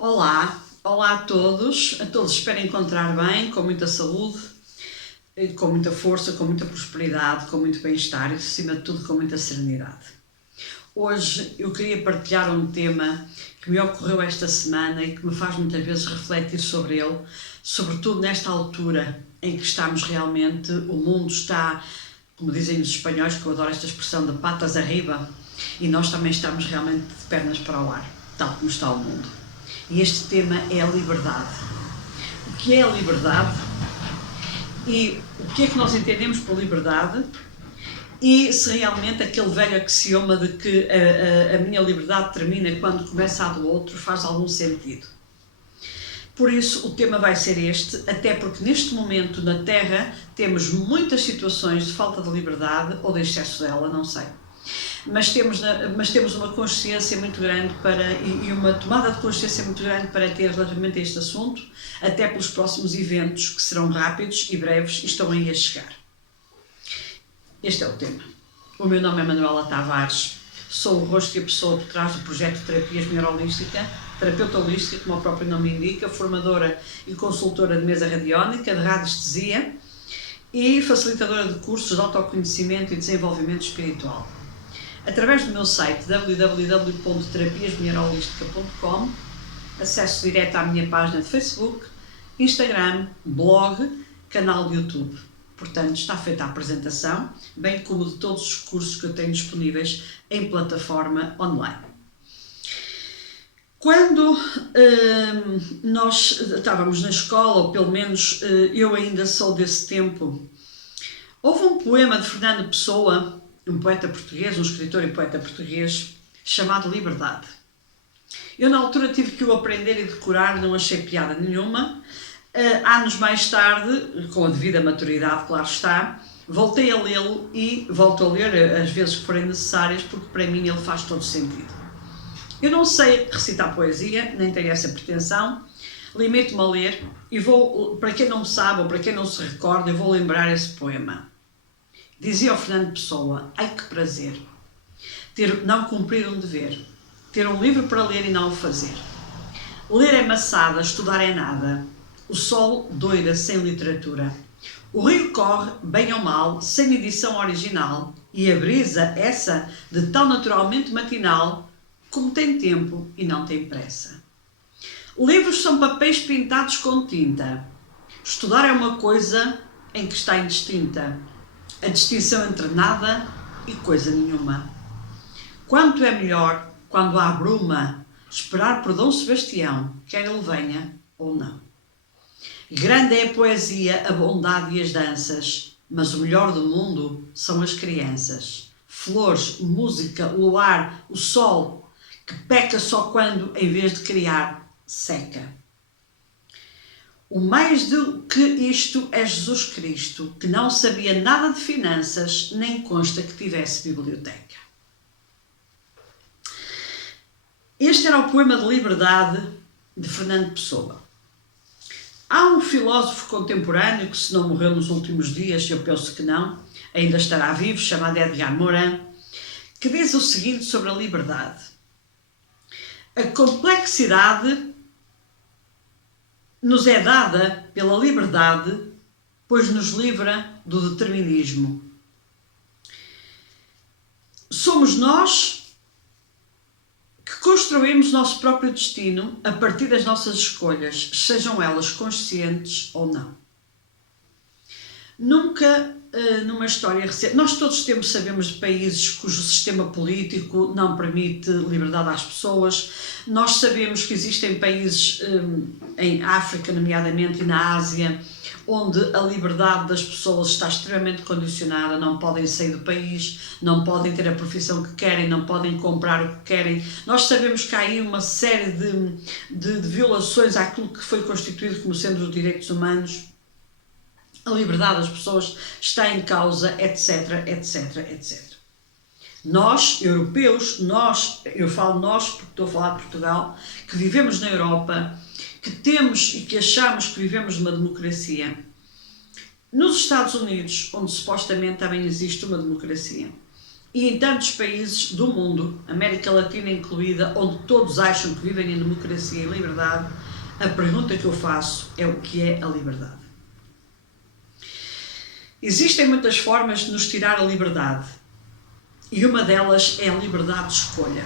Olá a todos espero encontrar bem, com muita saúde, com muita força, com muita prosperidade, com muito bem-estar e, acima de tudo, com muita serenidade. Hoje eu queria partilhar um tema que me ocorreu esta semana e que me faz muitas vezes refletir sobre ele, sobretudo nesta altura em que estamos realmente, o mundo está, como dizem os espanhóis, que eu adoro esta expressão, de patas arriba, e nós também estamos realmente de pernas para o ar, tal como está o mundo. E este tema é a liberdade. O que é a liberdade? E o que é que nós entendemos por liberdade? E se realmente aquele velho axioma de que a minha liberdade termina quando começa a do outro faz algum sentido. Por isso o tema vai ser este, até porque neste momento na Terra temos muitas situações de falta de liberdade ou de excesso dela, não sei. Mas temos uma consciência muito grande e uma tomada de consciência muito grande para ter relativamente a este assunto, até pelos próximos eventos que serão rápidos e breves e estão aí a chegar. Este é o tema. O meu nome é Manuela Tavares, sou o rosto e a pessoa por trás do projeto de Terapias Mulher Holística, terapeuta holística, como o próprio nome indica, formadora e consultora de mesa radiónica, de radiestesia e facilitadora de cursos de autoconhecimento e desenvolvimento espiritual. Através do meu site www.terapiasmulherholística.com, acesso direto à minha página de Facebook, Instagram, blog, canal de YouTube. Portanto, está feita a apresentação, bem como de todos os cursos que eu tenho disponíveis em plataforma online. Quando nós estávamos na escola, ou pelo menos eu ainda sou desse tempo, houve um poema de Fernando Pessoa, um poeta português, um escritor e poeta português, chamado Liberdade. Eu na altura tive que o aprender e decorar, não achei piada nenhuma. Anos mais tarde, com a devida maturidade, claro está, voltei a lê-lo e volto a ler as vezes que forem necessárias, porque para mim ele faz todo sentido. Eu não sei recitar poesia, nem tenho essa pretensão, limito-me a ler e vou, para quem não sabe ou para quem não se recorda, eu vou lembrar esse poema. Dizia o Fernando Pessoa: ai que prazer, não cumprir um dever, ter um livro para ler e não o fazer. Ler é maçada, estudar é nada, o sol doira sem literatura. O rio corre, bem ou mal, sem edição original, e a brisa, essa, de tão naturalmente matinal, como tem tempo e não tem pressa. Livros são papéis pintados com tinta. Estudar é uma coisa em que está indistinta a distinção entre nada e coisa nenhuma. Quanto é melhor, quando há bruma, esperar por Dom Sebastião, quer ele venha ou não. Grande é a poesia, a bondade e as danças, mas o melhor do mundo são as crianças. Flores, música, luar, o sol, que peca só quando, em vez de criar, seca. O mais do que isto é Jesus Cristo, que não sabia nada de finanças, nem consta que tivesse biblioteca. Este era o poema de liberdade de Fernando Pessoa. Há um filósofo contemporâneo que, se não morreu nos últimos dias, eu penso que não, ainda estará vivo, chamado Edgar Morin, que diz o seguinte sobre a liberdade: a complexidade nos é dada pela liberdade, pois nos livra do determinismo. Somos nós que construímos nosso próprio destino a partir das nossas escolhas, sejam elas conscientes ou não. Nunca numa história recente, nós todos sabemos de países cujo sistema político não permite liberdade às pessoas. Nós sabemos que existem países em África, nomeadamente, e na Ásia, onde a liberdade das pessoas está extremamente condicionada, não podem sair do país, não podem ter a profissão que querem, não podem comprar o que querem. Nós sabemos que há aí uma série de violações àquilo que foi constituído como sendo os direitos humanos. A liberdade das pessoas está em causa, etc, etc, etc. Nós, europeus, eu falo nós porque estou a falar de Portugal, que vivemos na Europa, que temos e que achamos que vivemos numa democracia. Nos Estados Unidos, onde supostamente também existe uma democracia, e em tantos países do mundo, América Latina incluída, onde todos acham que vivem em democracia e liberdade, a pergunta que eu faço é: o que é a liberdade? Existem muitas formas de nos tirar a liberdade, e uma delas é a liberdade de escolha.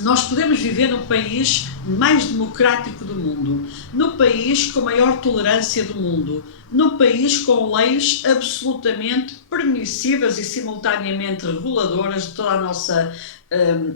Nós podemos viver no país mais democrático do mundo, no país com maior tolerância do mundo, no país com leis absolutamente permissivas e simultaneamente reguladoras de toda a nossa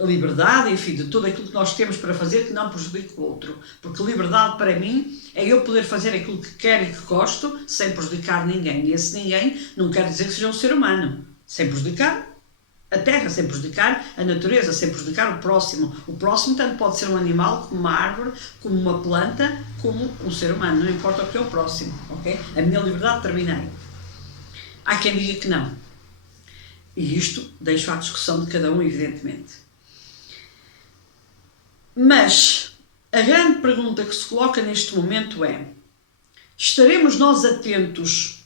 liberdade, enfim, de tudo aquilo que nós temos para fazer que não prejudique o outro. Porque liberdade para mim é eu poder fazer aquilo que quero e que gosto sem prejudicar ninguém. E esse ninguém não quer dizer que seja um ser humano, sem prejudicar a terra, sem prejudicar a natureza, sem prejudicar o próximo. O próximo tanto pode ser um animal, como uma árvore, como uma planta, como um ser humano. Não importa o que é o próximo, ok? A minha liberdade termina aí. Há quem diga que não. E isto deixo à discussão de cada um, evidentemente. Mas a grande pergunta que se coloca neste momento é: estaremos nós atentos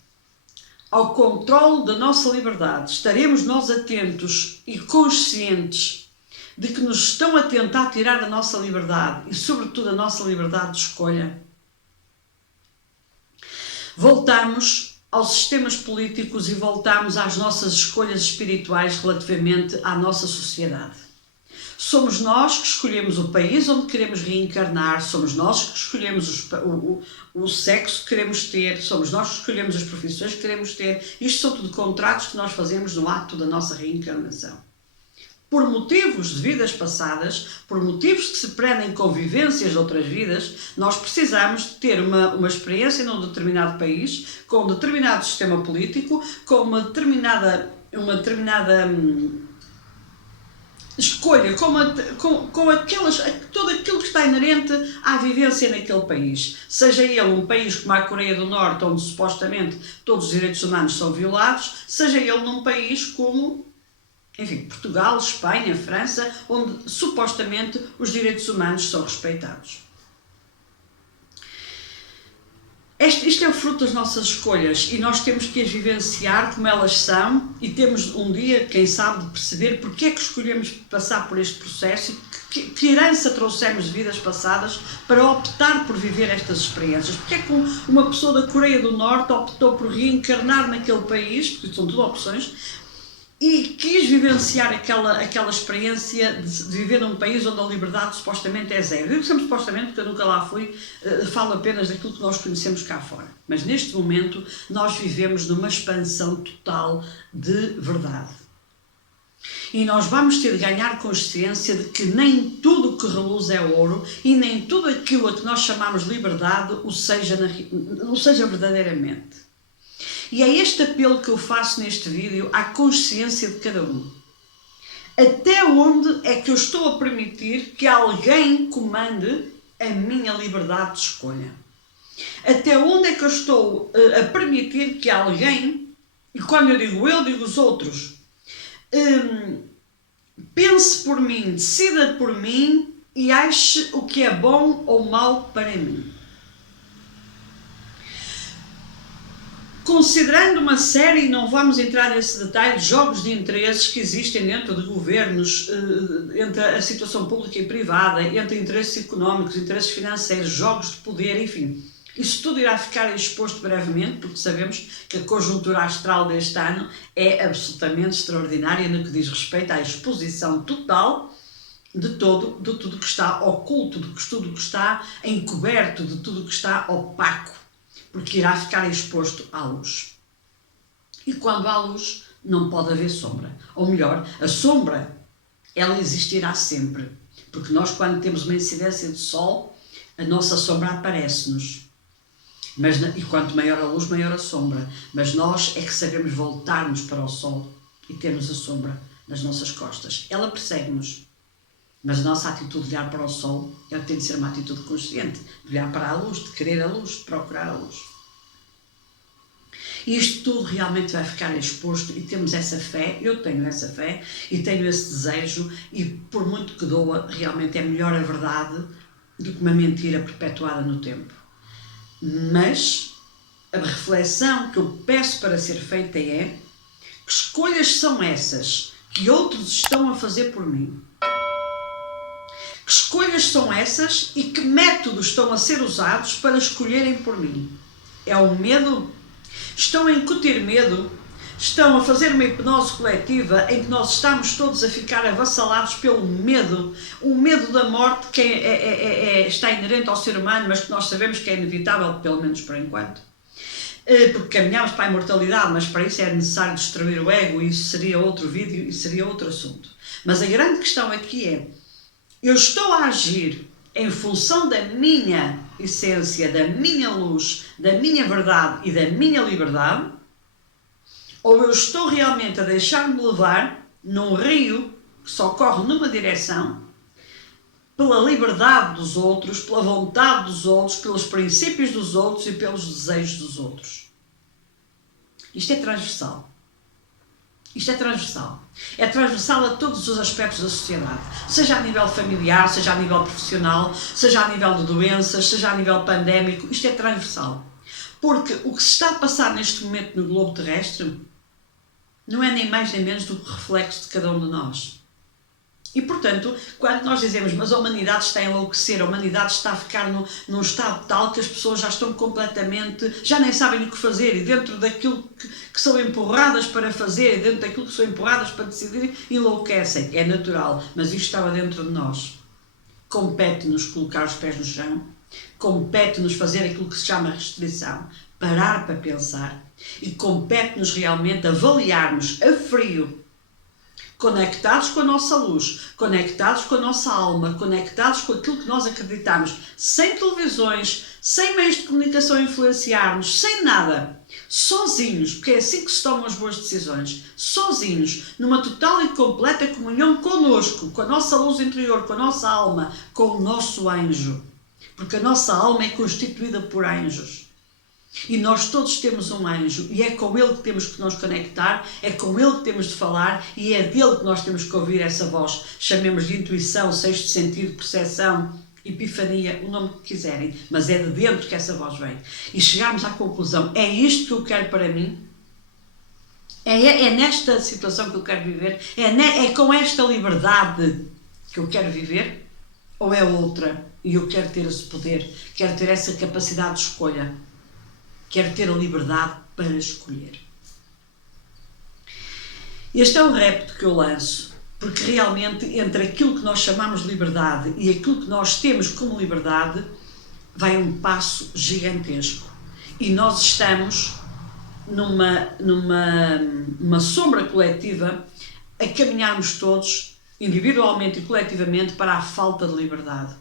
ao controle da nossa liberdade? Estaremos nós atentos e conscientes de que nos estão a tentar tirar a nossa liberdade e, sobretudo, a nossa liberdade de escolha? Voltamos aos sistemas políticos e voltamos às nossas escolhas espirituais relativamente à nossa sociedade. Somos nós que escolhemos o país onde queremos reencarnar, somos nós que escolhemos o sexo que queremos ter, somos nós que escolhemos as profissões que queremos ter. Isto são tudo contratos que nós fazemos no ato da nossa reencarnação. Por motivos de vidas passadas, por motivos que se prendem convivências de outras vidas, nós precisamos de ter uma experiência num determinado país, com um determinado sistema político, com uma determinada escolha, com tudo aquilo que está inerente à vivência naquele país. Seja ele um país como a Coreia do Norte, onde supostamente todos os direitos humanos são violados, seja ele num país como, enfim, Portugal, Espanha, França, onde supostamente os direitos humanos são respeitados. Isto é o fruto das nossas escolhas e nós temos que as vivenciar como elas são e temos um dia, quem sabe, de perceber porque é que escolhemos passar por este processo e que herança trouxemos de vidas passadas para optar por viver estas experiências. Porque é que uma pessoa da Coreia do Norte optou por reencarnar naquele país, porque são tudo opções, e quis vivenciar aquela experiência de viver num país onde a liberdade supostamente é zero. Eu digo sempre supostamente porque eu nunca lá fui, falo apenas daquilo que nós conhecemos cá fora. Mas neste momento nós vivemos numa expansão total de verdade. E nós vamos ter de ganhar consciência de que nem tudo o que reluz é ouro e nem tudo aquilo a que nós chamamos liberdade o seja verdadeiramente. E é este apelo que eu faço neste vídeo à consciência de cada um. Até onde é que eu estou a permitir que alguém comande a minha liberdade de escolha? Até onde é que eu estou a permitir que alguém, e quando eu digo os outros, pense por mim, decida por mim e ache o que é bom ou mau para mim? Considerando uma série, e não vamos entrar nesse detalhe, de jogos de interesses que existem dentro de governos, entre a situação pública e privada, entre interesses económicos, interesses financeiros, jogos de poder, enfim. Isso tudo irá ficar exposto brevemente, porque sabemos que a conjuntura astral deste ano é absolutamente extraordinária no que diz respeito à exposição total de tudo que está oculto, de tudo que está encoberto, de tudo que está opaco, porque irá ficar exposto à luz. E quando há luz, não pode haver sombra. Ou melhor, a sombra, ela existirá sempre. Porque nós, quando temos uma incidência de sol, a nossa sombra aparece-nos. E quanto maior a luz, maior a sombra. Mas nós é que sabemos voltar-nos para o sol e termos a sombra nas nossas costas. Ela persegue-nos. Mas a nossa atitude de olhar para o sol tem de ser uma atitude consciente, de olhar para a luz, de querer a luz, de procurar a luz. E isto tudo realmente vai ficar exposto e temos essa fé, eu tenho essa fé e tenho esse desejo e por muito que doa, realmente é melhor a verdade do que uma mentira perpetuada no tempo. Mas a reflexão que eu peço para ser feita é Que escolhas são essas que outros estão a fazer por mim? Que escolhas são essas e que métodos estão a ser usados para escolherem por mim? É o medo? Estão a incutir medo? Estão a fazer uma hipnose coletiva em que nós estamos todos a ficar avassalados pelo medo, o medo da morte que está inerente ao ser humano, mas que nós sabemos que é inevitável, pelo menos por enquanto. Porque caminhamos para a imortalidade, mas para isso é necessário destruir o ego, e isso seria outro vídeo e seria outro assunto. Mas a grande questão aqui é, eu estou a agir em função da minha essência, da minha luz, da minha verdade e da minha liberdade, ou eu estou realmente a deixar-me levar num rio que só corre numa direção, pela liberdade dos outros, pela vontade dos outros, pelos princípios dos outros e pelos desejos dos outros. Isto é transversal. Isto é transversal. É transversal a todos os aspectos da sociedade. Seja a nível familiar, seja a nível profissional, seja a nível de doenças, seja a nível pandémico. Isto é transversal. Porque o que se está a passar neste momento no globo terrestre não é nem mais nem menos do que reflexo de cada um de nós. E, portanto, quando nós dizemos, mas a humanidade está a enlouquecer, a humanidade está a ficar num estado tal que as pessoas já estão completamente, já nem sabem o que fazer, e dentro daquilo que são empurradas para fazer, e dentro daquilo que são empurradas para decidir, enlouquecem. É natural, mas isto estava dentro de nós. Compete-nos colocar os pés no chão, compete-nos fazer aquilo que se chama restrição, parar para pensar, e compete-nos realmente avaliarmos a frio, conectados com a nossa luz, conectados com a nossa alma, conectados com aquilo que nós acreditamos, sem televisões, sem meios de comunicação a influenciar-nos, sem nada, sozinhos, porque é assim que se tomam as boas decisões, sozinhos, numa total e completa comunhão connosco, com a nossa luz interior, com a nossa alma, com o nosso anjo, porque a nossa alma é constituída por anjos. E nós todos temos um anjo, e é com ele que temos que nos conectar, é com ele que temos de falar, e é dele que nós temos que ouvir essa voz. Chamemos de intuição, sexto sentido, percepção, epifania, o nome que quiserem, mas é de dentro que essa voz vem. E chegamos à conclusão, é isto que eu quero para mim? É nesta situação que eu quero viver? É com esta liberdade que eu quero viver? Ou é outra? E eu quero ter esse poder, quero ter essa capacidade de escolha. Quero ter a liberdade para escolher. Este é um repto que eu lanço, porque realmente entre aquilo que nós chamamos de liberdade e aquilo que nós temos como liberdade, vai um passo gigantesco. E nós estamos numa sombra coletiva a caminharmos todos, individualmente e coletivamente, para a falta de liberdade.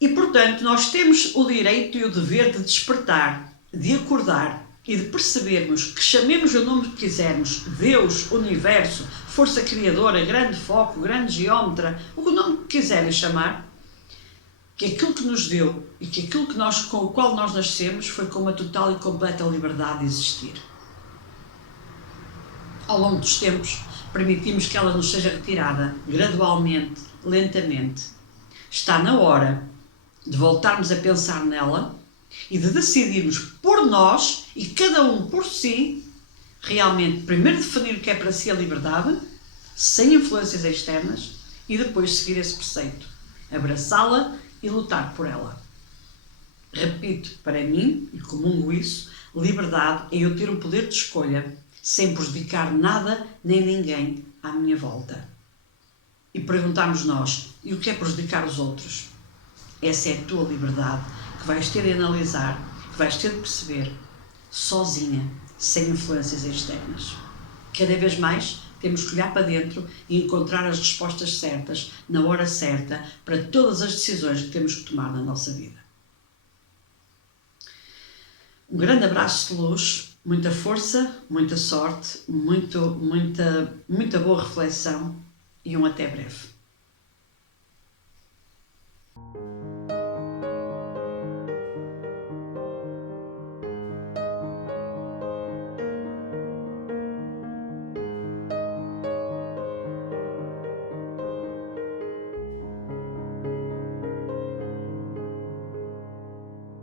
E, portanto, nós temos o direito e o dever de despertar, de acordar e de percebermos que, chamemos o nome que quisermos, Deus, Universo, Força Criadora, Grande Foco, Grande Geómetra, o nome que quiserem chamar, que aquilo que nos deu e que aquilo com o qual nós nascemos foi com uma total e completa liberdade de existir. Ao longo dos tempos, permitimos que ela nos seja retirada, gradualmente, lentamente. Está na hora de voltarmos a pensar nela e de decidirmos por nós e cada um por si, realmente, primeiro definir o que é para si a liberdade, sem influências externas, e depois seguir esse preceito, abraçá-la e lutar por ela. Repito, para mim, e comungo isso, liberdade é eu ter um poder de escolha, sem prejudicar nada nem ninguém à minha volta. E perguntamos nós, e o que é prejudicar os outros? Essa é a tua liberdade, que vais ter de analisar, que vais ter de perceber, sozinha, sem influências externas. Cada vez mais temos que olhar para dentro e encontrar as respostas certas, na hora certa, para todas as decisões que temos que tomar na nossa vida. Um grande abraço de luz, muita força, muita sorte, muita boa reflexão e um até breve.